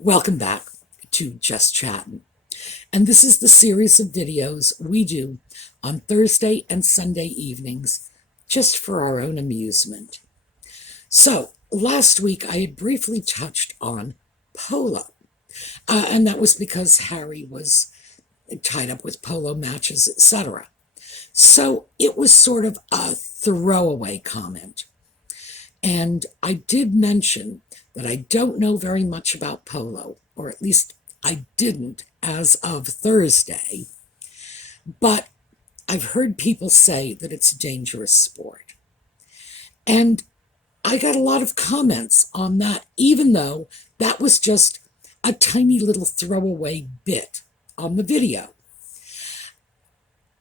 Welcome back to Just Chattin'. And this is the series of videos we do on Thursday and Sunday evenings just for our own amusement. So, last week I had briefly touched on polo. And that was because Harry was tied up with polo matches, etc. So, it was sort of a throwaway comment. And I did mention that I don't know very much about polo, or at least I didn't as of Thursday, but I've heard people say that it's a dangerous sport. And I got a lot of comments on that, even though that was just a tiny little throwaway bit on the video.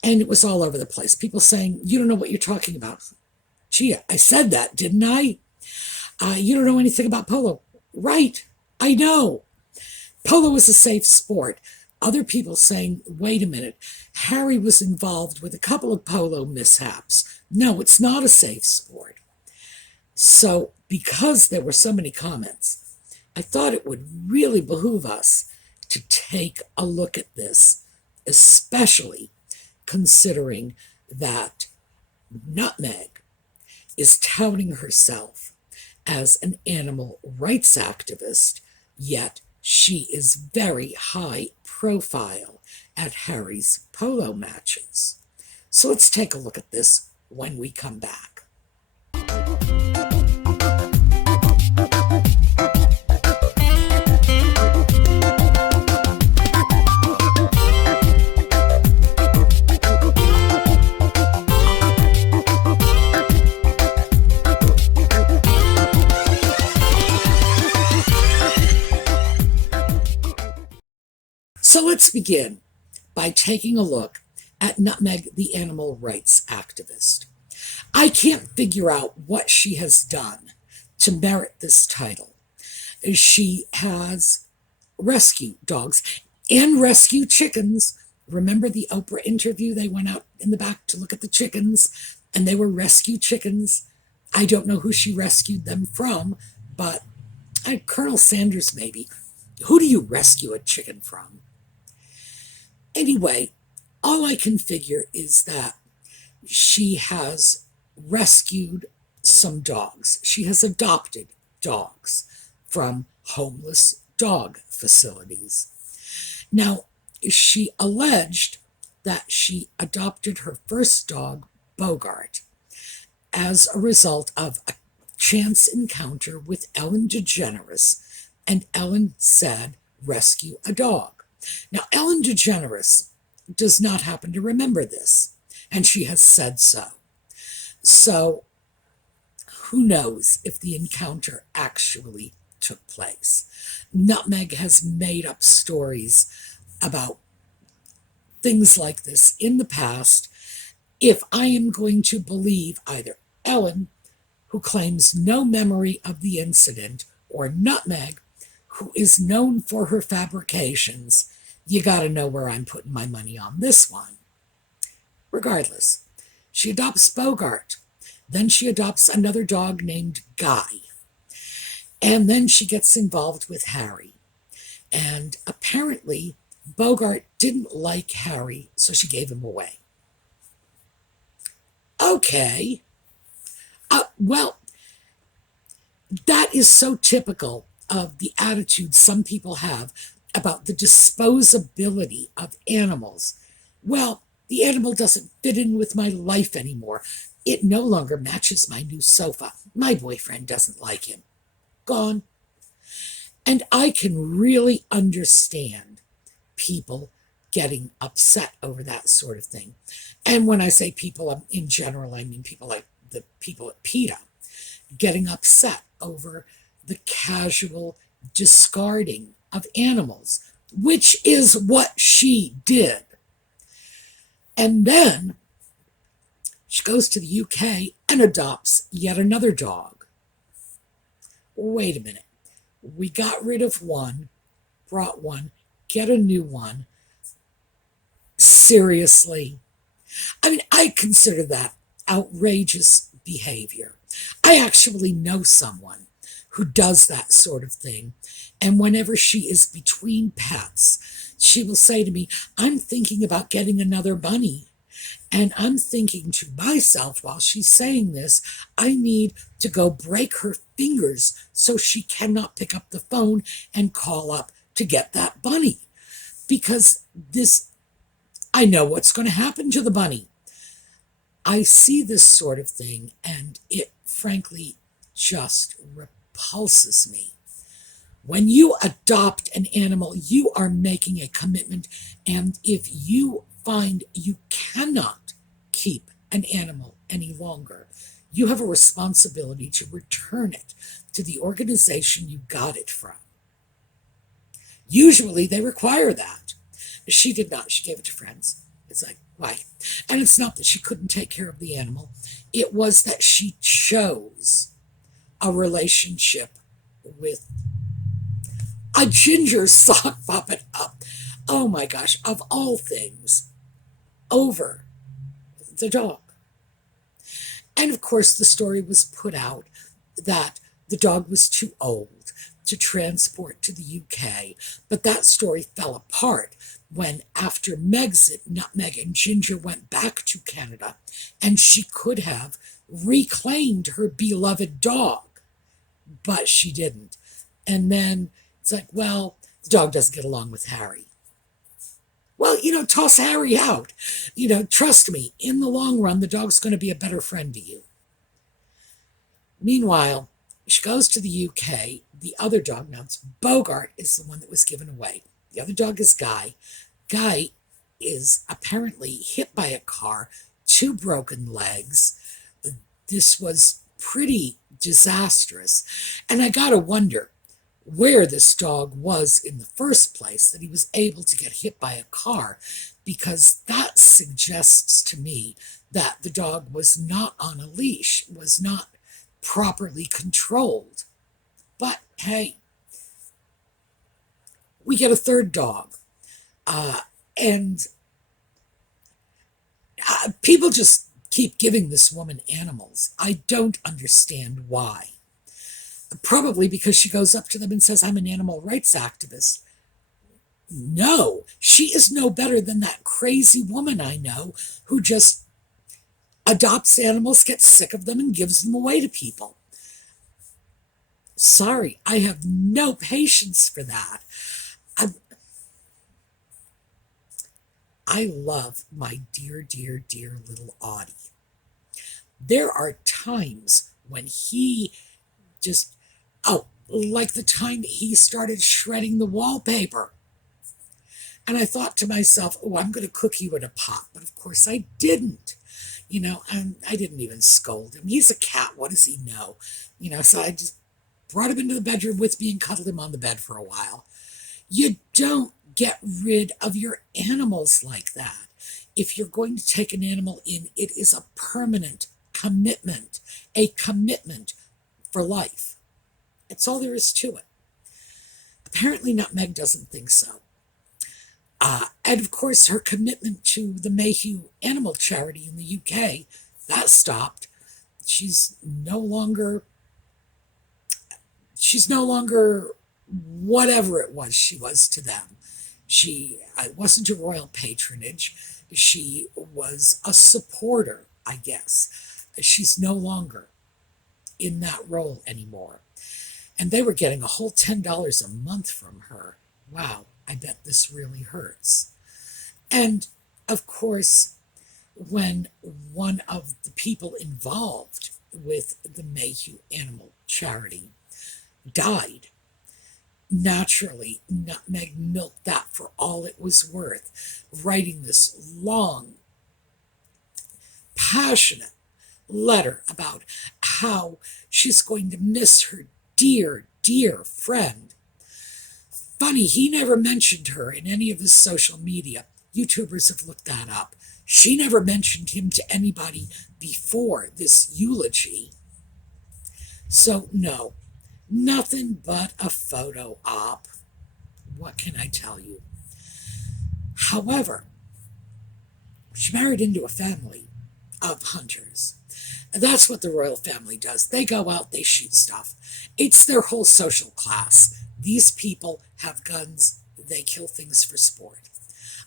And it was all over the place. People saying, you don't know what you're talking about. Gee, I said that, didn't I? You don't know anything about polo. Right, I know. Polo is a safe sport. Other people saying, wait a minute, Harry was involved with a couple of polo mishaps. No, it's not a safe sport. So, because there were so many comments, I thought it would really behoove us to take a look at this, especially considering that Nutmeg is touting herself as an animal rights activist, yet she is very high profile at Harry's polo matches. So let's take a look at this when we come back. So let's begin by taking a look at Nutmeg, the animal rights activist. I can't figure out what she has done to merit this title. She has rescued dogs and rescued chickens. Remember the Oprah interview? They went out in the back to look at the chickens, and they were rescue chickens. I don't know who she rescued them from, but Colonel Sanders maybe. Who do you rescue a chicken from? Anyway, all I can figure is that she has rescued some dogs. She has adopted dogs from homeless dog facilities. Now, she alleged that she adopted her first dog, Bogart, as a result of a chance encounter with Ellen DeGeneres, and Ellen said, rescue a dog. Now, Ellen DeGeneres does not happen to remember this, and she has said so. So, who knows if the encounter actually took place? Nutmeg has made up stories about things like this in the past. If I am going to believe either Ellen, who claims no memory of the incident, or Nutmeg, who is known for her fabrications, you got to know where I'm putting my money on this one. Regardless, she adopts Bogart. Then she adopts another dog named Guy. And then she gets involved with Harry. And apparently, Bogart didn't like Harry, so she gave him away. Okay. Well, that is so typical of the attitude some people have about the disposability of animals. Well, the animal doesn't fit in with my life anymore. It no longer matches my new sofa. My boyfriend doesn't like him. Gone. And I can really understand people getting upset over that sort of thing. And when I say people in general, I mean people like the people at PETA getting upset over the casual discarding of animals, which is what she did. And then she goes to the UK and adopts yet another dog. Wait a minute. We got rid of one, brought one, get a new one. Seriously? I mean, I consider that outrageous behavior. I actually know someone who does that sort of thing. And whenever she is between pets, she will say to me, I'm thinking about getting another bunny. And I'm thinking to myself while she's saying this, I need to go break her fingers so she cannot pick up the phone and call up to get that bunny. Because I know what's going to happen to the bunny. I see this sort of thing and it frankly just repulses me. When you adopt an animal, you are making a commitment. And if you find you cannot keep an animal any longer, you have a responsibility to return it to the organization you got it from. Usually they require that. She did not. She gave it to friends. It's like, why? And it's not that she couldn't take care of the animal. It was that she chose a relationship with a ginger sock puppet up. Oh my gosh, of all things, over the dog. And of course, the story was put out that the dog was too old to transport to the UK. But that story fell apart when, after Meghan, Ginger went back to Canada and she could have reclaimed her beloved dog, but she didn't. And then it's like, well, the dog doesn't get along with Harry. Well, toss Harry out. Trust me, in the long run, the dog's going to be a better friend to you. Meanwhile, she goes to the UK. The other dog, now it's Bogart, is the one that was given away. The other dog is Guy. Guy is apparently hit by a car, 2 broken legs. This was pretty disastrous. And I gotta wonder where this dog was in the first place, that he was able to get hit by a car, because that suggests to me that the dog was not on a leash, was not properly controlled. But hey, we get a third dog. And people just keep giving this woman animals. I don't understand why. Probably because she goes up to them and says, I'm an animal rights activist. No, she is no better than that crazy woman I know who just adopts animals, gets sick of them, and gives them away to people. Sorry, I have no patience for that. I love my dear, dear, dear little Audie. There are times when he just, like the time he started shredding the wallpaper. And I thought to myself, I'm going to cook you in a pot. But of course I didn't. And I didn't even scold him. He's a cat. What does he know? So I just brought him into the bedroom with me and cuddled him on the bed for a while. You don't get rid of your animals like that. If you're going to take an animal in, it is a permanent commitment, a commitment for life. That's all there is to it. Apparently Nutmeg doesn't think so. And of course, her commitment to the Mayhew Animal Charity in the UK, that stopped. She's no longer whatever it was she was to them. She wasn't a royal patronage. She was a supporter, I guess. She's no longer in that role anymore. And they were getting a whole $10 a month from her. Wow, I bet this really hurts. And of course, when one of the people involved with the Mayhew Animal Charity died, naturally, Nutmeg milked that for all it was worth, writing this long, passionate letter about how she's going to miss her dear, dear friend. Funny, he never mentioned her in any of his social media. YouTubers have looked that up. She never mentioned him to anybody before this eulogy. So, no, nothing but a photo op. What can I tell you? However, she married into a family of hunters. That's what the royal family does. They go out, they shoot stuff. It's their whole social class. These people have guns, they kill things for sport.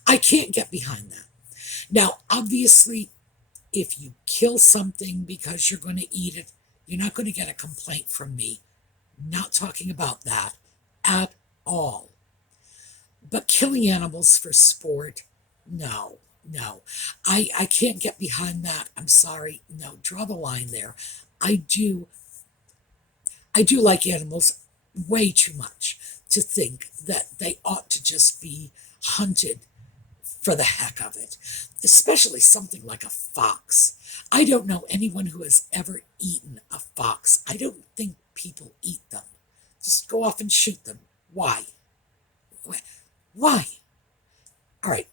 I can't get behind that. Now, obviously, if you kill something because you're going to eat it, you're not going to get a complaint from me. Not talking about that at all. But killing animals for sport, no, no. I can't get behind that. I'm sorry. No, draw the line there. I do I do like animals way too much to think that they ought to just be hunted for the heck of it, especially something like a fox. I don't know anyone who has ever eaten a fox. I don't think people eat them. Just go off and shoot them. Why? Why? All right.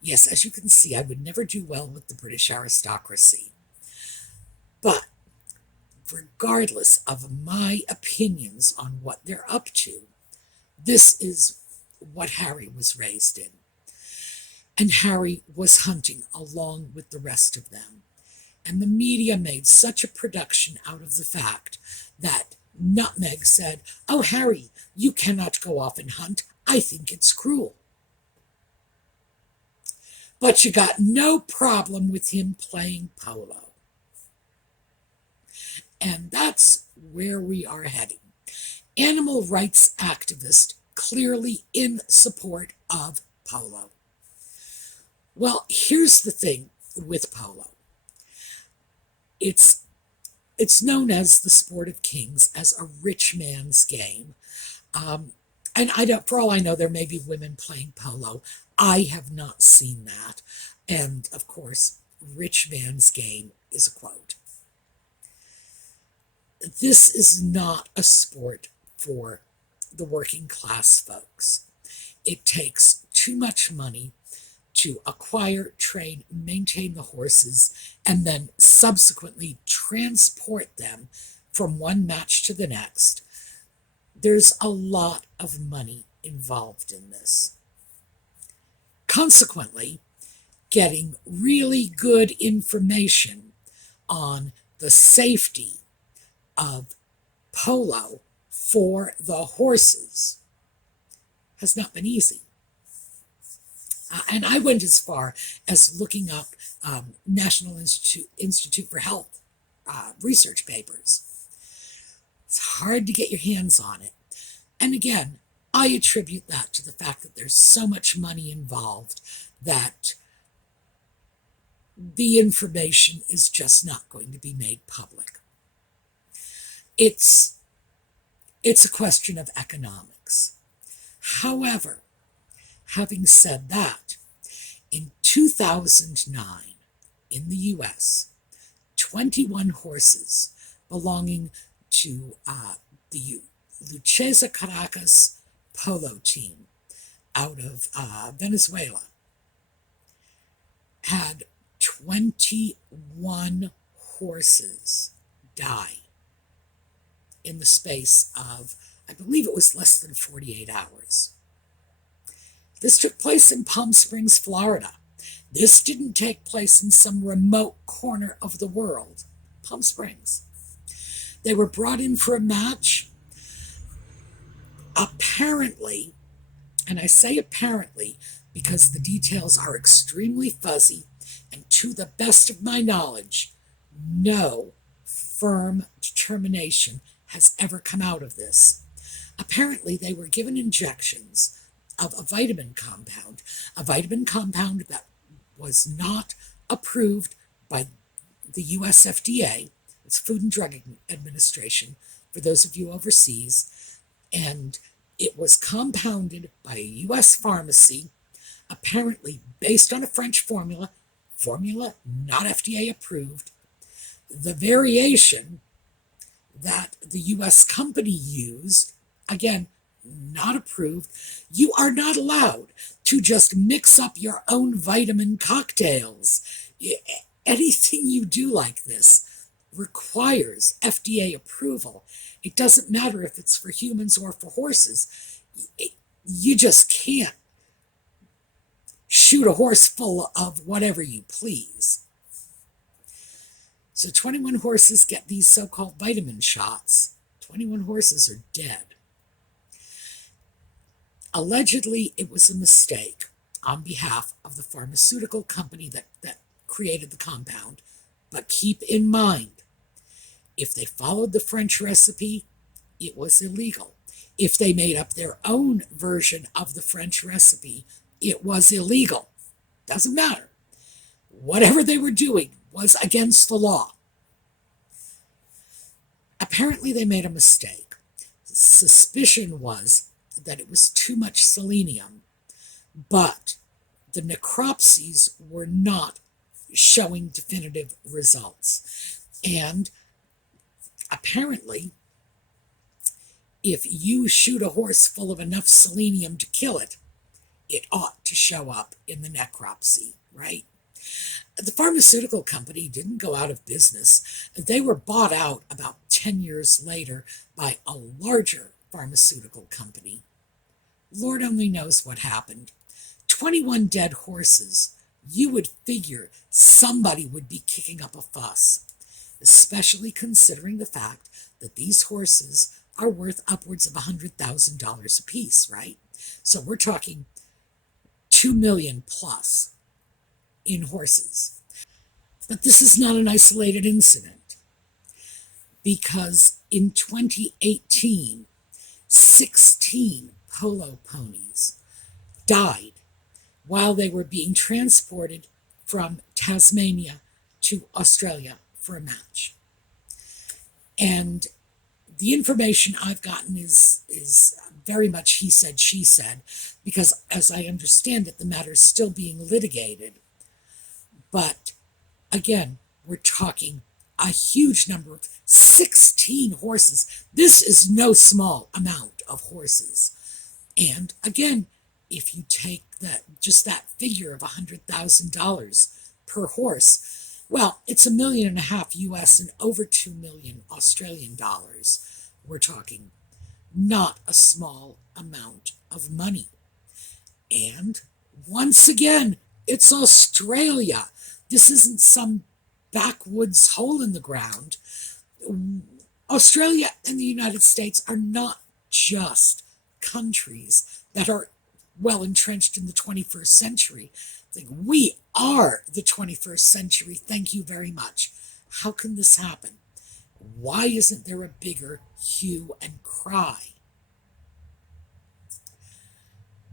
Yes, as you can see, I would never do well with the British aristocracy. But regardless of my opinions on what they're up to, this is what Harry was raised in. And Harry was hunting along with the rest of them. And the media made such a production out of the fact that Nutmeg said, "Oh, Harry, you cannot go off and hunt. I think it's cruel." But you got no problem with him playing polo. And that's where we are heading. Animal rights activist clearly in support of polo. Well, here's the thing with polo. It's known as the sport of kings, as a rich man's game. And I don't, for all I know, there may be women playing polo. I have not seen that. And of course, rich man's game is a quote. This is not a sport for the working class folks. It takes too much money to acquire, train, maintain the horses, and then subsequently transport them from one match to the next. There's a lot of money involved in this. Consequently, getting really good information on the safety of polo for the horses has not been easy. And I went as far as looking up National Institute for Health research papers. It's hard to get your hands on it. And again, I attribute that to the fact that there's so much money involved that the information is just not going to be made public. It's a question of economics. However, having said that, in 2009, in the US, 21 horses belonging to the Lucchese Caracas polo team out of Venezuela had 21 horses die in the space of, I believe it was less than 48 hours. This took place in Palm Springs, Florida. This didn't take place in some remote corner of the world. Palm Springs. They were brought in for a match. Apparently, and I say apparently because the details are extremely fuzzy, and to the best of my knowledge, no firm determination has ever come out of this. Apparently, they were given injections of a vitamin compound that was not approved by the US FDA, it's Food and Drug Administration, for those of you overseas, and it was compounded by a US pharmacy, apparently based on a French formula not FDA approved. The variation that the US company used, again, not approved. You are not allowed to just mix up your own vitamin cocktails. Anything you do like this requires FDA approval. It doesn't matter if it's for humans or for horses. You just can't shoot a horse full of whatever you please. So 21 horses get these so-called vitamin shots. 21 horses are dead. Allegedly, it was a mistake on behalf of the pharmaceutical company that created the compound. But keep in mind, if they followed the French recipe, it was illegal. If they made up their own version of the French recipe, it was illegal. Doesn't matter. Whatever they were doing was against the law. Apparently, they made a mistake. The suspicion was that it was too much selenium, but the necropsies were not showing definitive results. And apparently, if you shoot a horse full of enough selenium to kill it, it ought to show up in the necropsy, right? The pharmaceutical company didn't go out of business. They were bought out about 10 years later by a larger pharmaceutical company. Lord only knows what happened. 21 dead horses. You would figure somebody would be kicking up a fuss, especially considering the fact that these horses are worth upwards of $100,000 a piece, right? So we're talking 2 million plus in horses. But this is not an isolated incident, because in 2018, 16 polo ponies died while they were being transported from Tasmania to Australia for a match. And the information I've gotten is very much he said, she said, because as I understand it, the matter is still being litigated. But again, we're talking a huge number of 16 horses. This is no small amount of horses. And again, if you take just that figure of $100,000 per horse, well, it's $1.5 million US and over 2 million Australian dollars. We're talking not a small amount of money. And once again, it's Australia. This isn't some backwoods hole in the ground. Australia and the United States are not just countries that are well entrenched in the 21st century. We are the 21st century. Thank you very much. How can this happen? Why isn't there a bigger hue and cry?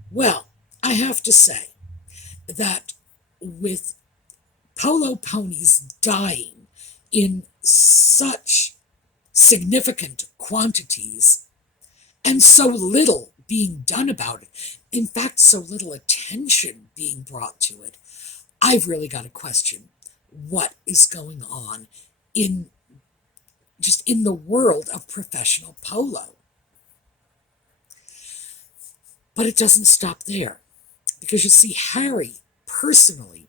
Well, I have to say that with polo ponies dying in such significant quantities and so little being done about it, in fact, so little attention being brought to it, I've really got to question what is going on in the world of professional polo. But it doesn't stop there, because you see, Harry personally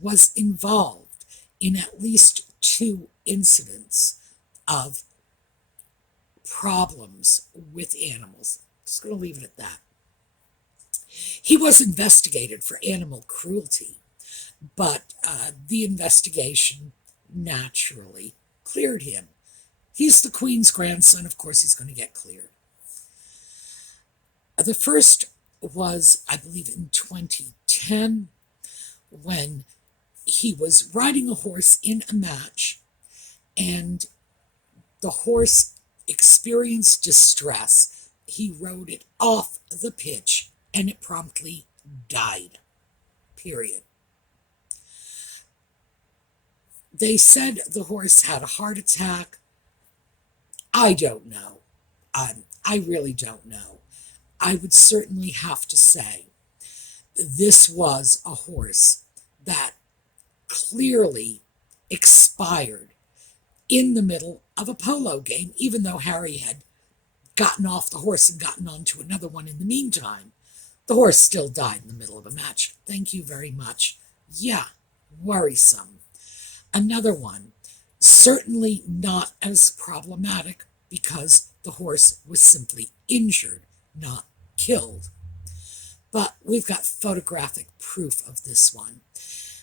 was involved in at least 2 incidents of problems with animals. Just going to leave it at that. He was investigated for animal cruelty, but the investigation naturally cleared him. He's the Queen's grandson. Of course, he's going to get cleared. The first was, I believe, in 2010, when he was riding a horse in a match, and the horse experienced distress. He rode it off the pitch, and it promptly died. Period. They said the horse had a heart attack. I don't know. I really don't know. I would certainly have to say this was a horse that clearly expired in the middle of a polo game, even though Harry had gotten off the horse and gotten onto another one in the meantime. The horse still died in the middle of a match. Thank you very much. Yeah, worrisome. Another one, certainly not as problematic, because the horse was simply injured, not killed. But we've got photographic proof of this one.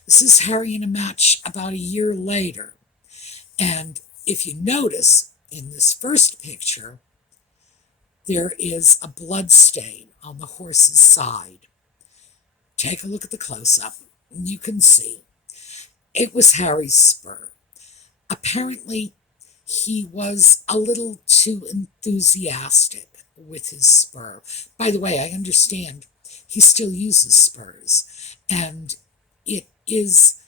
This is Harry in a match about a year later. And if you notice in this first picture, there is a blood stain on the horse's side. Take a look at the close-up, and you can see it was Harry's spur. Apparently, he was a little too enthusiastic with his spur. By the way, I understand he still uses spurs, and it is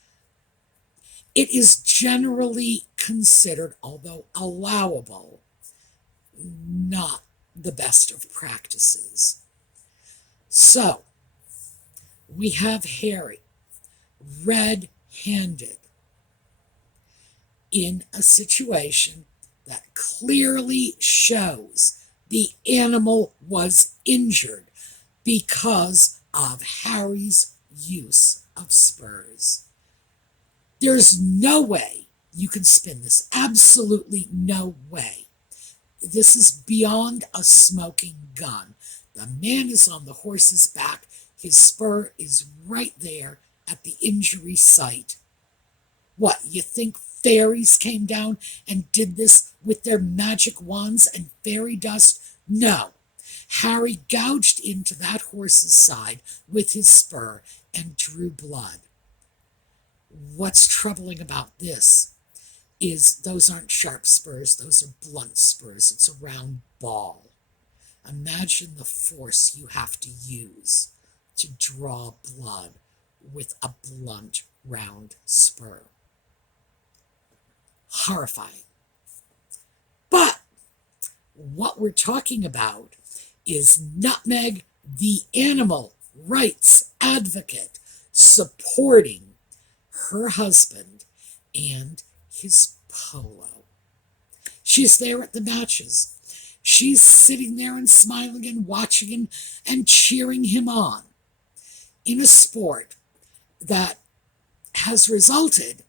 generally considered, although allowable, not the best of practices. So, we have Harry red-handed in a situation that clearly shows the animal was injured because of Harry's use of spurs. There's no way you can spin this. Absolutely no way. This is beyond a smoking gun. The man is on the horse's back. His spur is right there at the injury site. What, you think fairies came down and did this with their magic wands and fairy dust? No. Harry gouged into that horse's side with his spur and drew blood. What's troubling about this is those aren't sharp spurs, those are blunt spurs. It's a round ball. Imagine the force you have to use to draw blood with a blunt, round spur. Horrifying. But what we're talking about is Nutmeg, the animal rights advocate, supporting her husband and his polo. She's there at the matches. She's sitting there and smiling and watching and cheering him on in a sport that has resulted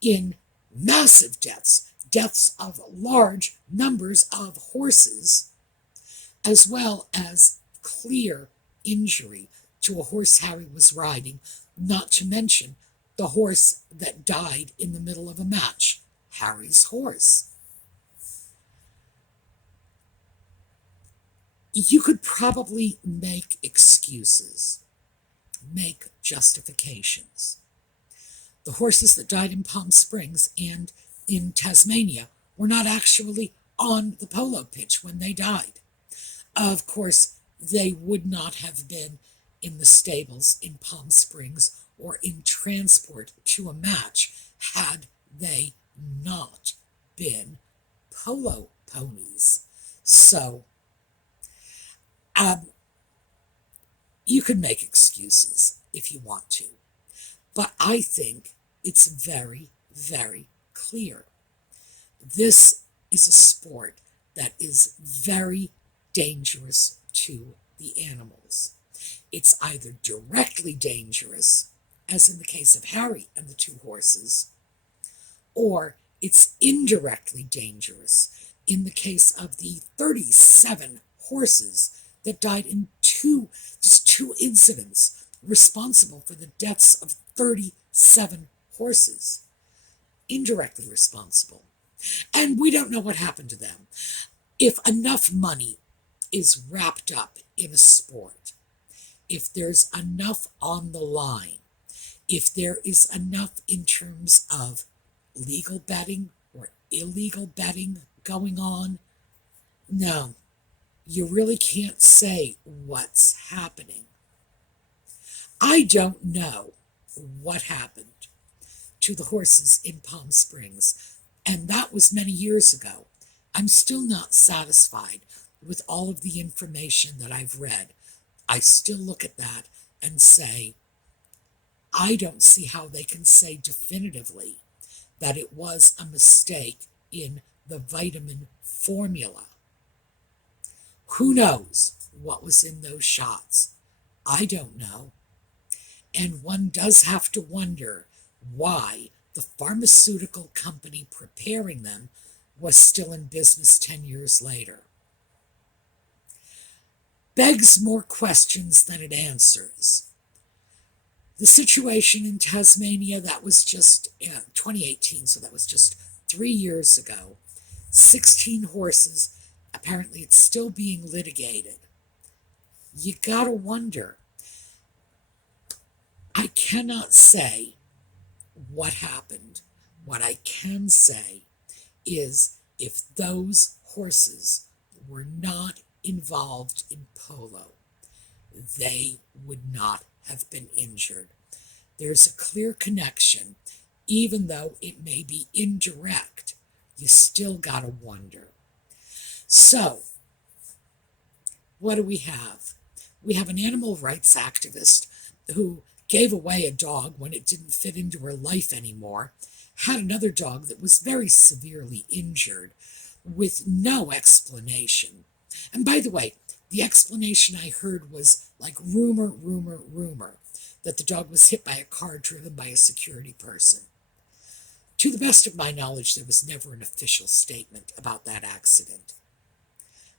in massive deaths of large numbers of horses, as well as clear injury to a horse Harry was riding, not to mention the horse that died in the middle of a match, Harry's horse. You could probably make excuses, make justifications. The horses that died in Palm Springs and in Tasmania were not actually on the polo pitch when they died. Of course, they would not have been in the stables in Palm Springs or in transport to a match had they not been polo ponies. So, you can make excuses if you want to, but I think it's very, very clear. This is a sport that is very dangerous to the animals. It's either directly dangerous, as in the case of Harry and the two horses, or it's indirectly dangerous in the case of the 37 horses that died in just two incidents, responsible for the deaths of 37 horses. Indirectly responsible. And we don't know what happened to them. If enough money is wrapped up in a sport, if there's enough on the line, if there is enough in terms of legal betting or illegal betting going on, no, you really can't say what's happening. I don't know what happened to the horses in Palm Springs, and that was many years ago. I'm still not satisfied with all of the information that I've read. I still look at that and say, I don't see how they can say definitively that it was a mistake in the vitamin formula. Who knows what was in those shots? I don't know. And one does have to wonder why the pharmaceutical company preparing them was still in business 10 years later. Begs more questions than it answers. The situation in Tasmania, that was just 2018, so that was just 3 years ago, 16 horses. Apparently, it's still being litigated. You gotta wonder. I cannot say what happened. What I can say is if those horses were not involved in polo, they would not have been injured. There's a clear connection, even though it may be indirect. You still gotta wonder. So, what do we have? We have an animal rights activist who gave away a dog when it didn't fit into her life anymore, had another dog that was very severely injured with no explanation. And by the way, the explanation I heard was like rumor, that the dog was hit by a car driven by a security person. To the best of my knowledge, there was never an official statement about that accident.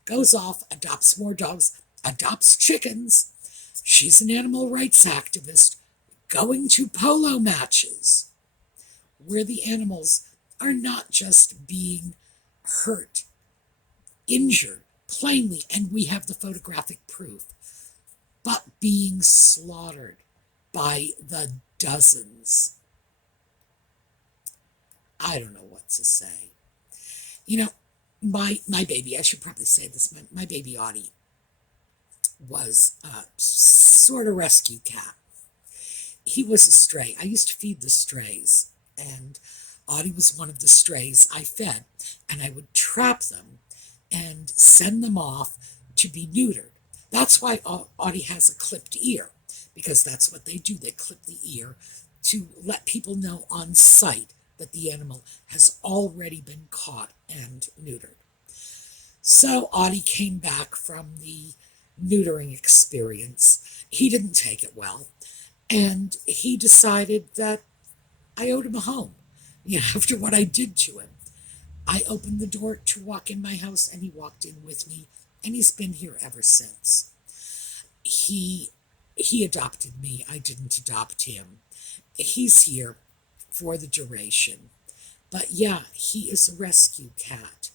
Goes off, adopts more dogs, adopts chickens. She's an animal rights activist going to polo matches where the animals are not just being hurt, injured, plainly, and we have the photographic proof, but being slaughtered by the dozens. I don't know what to say. You know, my baby, I should probably say this, my baby Audie was a sort of rescue cat. He was a stray. I used to feed the strays, and Audie was one of the strays I fed, and I would trap them and send them off to be neutered. That's why Audie has a clipped ear, because that's what they do. They clip the ear to let people know on sight that the animal has already been caught and neutered. So Audie came back from the neutering experience. He didn't take it well, and he decided that I owed him a home. After what I did to him, I opened the door to walk in my house, and he walked in with me, and he's been here ever since. He adopted me. I didn't adopt him. He's here for the duration. But yeah, he is a rescue cat.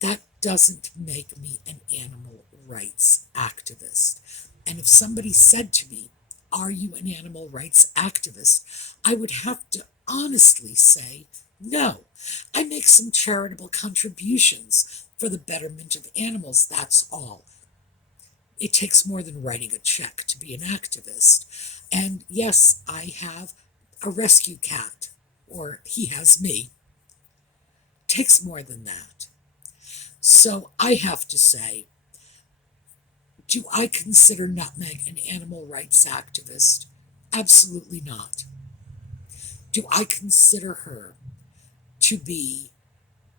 That doesn't make me an animal rights activist. And if somebody said to me, "Are you an animal rights activist?" I would have to honestly say, no. I make some charitable contributions for the betterment of animals, that's all. It takes more than writing a check to be an activist. And yes, I have a rescue cat, or he has me. It takes more than that. So I have to say, do I consider Nutmeg an animal rights activist? Absolutely not. Do I consider her to be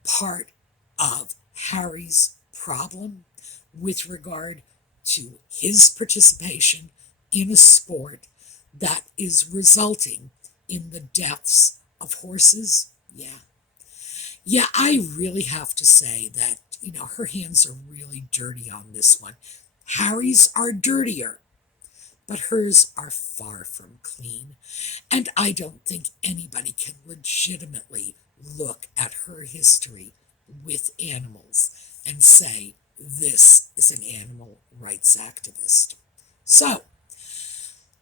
part of Harry's problem with regard to his participation in a sport that is resulting in the deaths of horses? Yeah. Yeah, I really have to say that, her hands are really dirty on this one. Harry's are dirtier, but hers are far from clean. And I don't think anybody can legitimately look at her history with animals and say, this is an animal rights activist. So,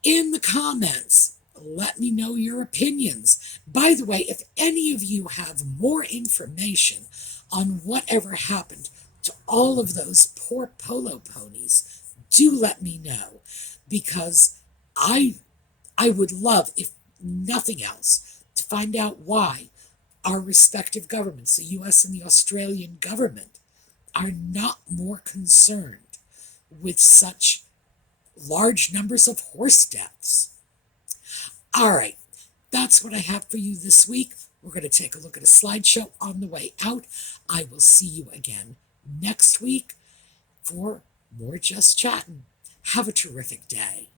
in the comments, let me know your opinions. By the way, if any of you have more information on whatever happened to all of those poor polo ponies, do let me know, because I would love, if nothing else, to find out why our respective governments, the US and the Australian government, are not more concerned with such large numbers of horse deaths. All right, that's what I have for you this week. We're going to take a look at a slideshow on the way out. I will see you again next week for more Just Chattin'. Have a terrific day.